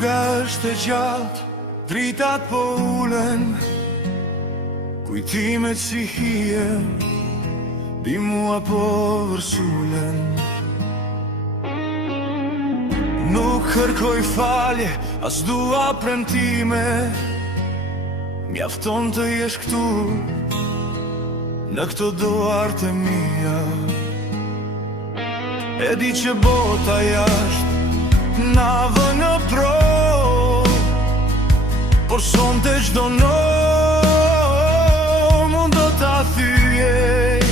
Rruga është e gjatë, dritat po ulen, kujtimet si hije, bi mua po vërsulen. Nuk kërkoj falje, as dua premtime, mjafton të jesh këtu, në këto duart e mia. E di që bota jashtë na vë në provë, por sonte çdo no mund do ta thyej.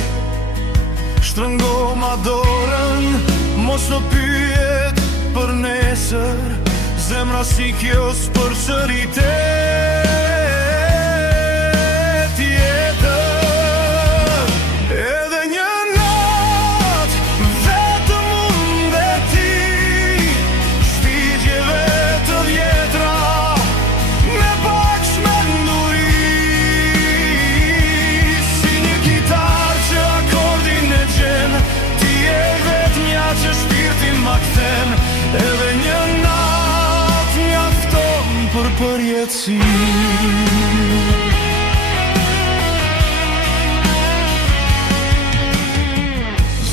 Shtrëngo ma dorën, mos në pyet për nesër, zemra si kjo s'përsëritet tjetër. Edhe një natë vetëm unë dhe ti, shtigjeve të vjetra me pak shmenduri, si një kitar që akordin e gjen, ti e vetmja që shpirtin ma kthen. Edhe një natë mjafton për përjetësi.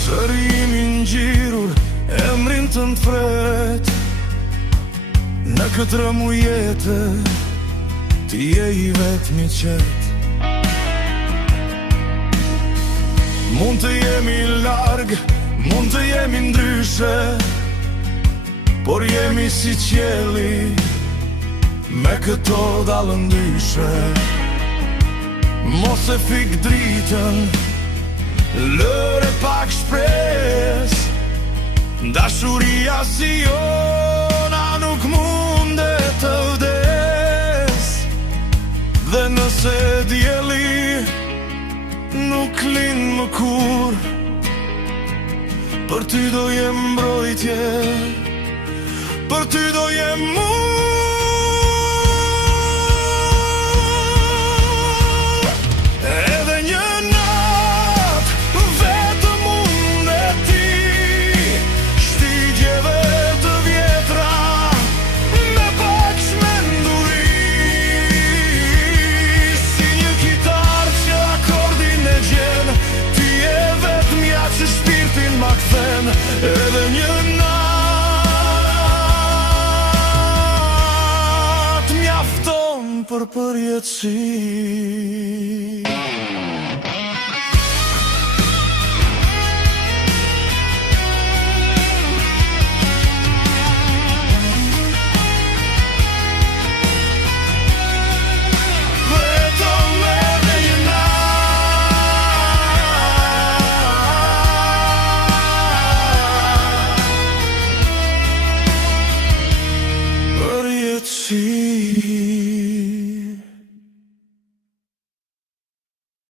Zërimi ngjirur, emrin të fret, në këtë rëmu jetë, ti je i vetmi qet. Mund të jemi larg, mund të jemi ndryshe, por jemi si qielli, me këto dallëndyshe. Mos e fik dritën, lëre pak shpres, dashuria si jona nuk mundet të vdes. Dhe nëse dielli nuk lind më kur, për ty do jem mbrojtje, për ty do jem mu. Edhe një natë vetëm unë dhe ti, shtigjeve të vjetra me pak shmenduri, si një kitar që akordin e gjen, ti e vetmja që shpirtin ma kthen. Edhe një për përjetësi.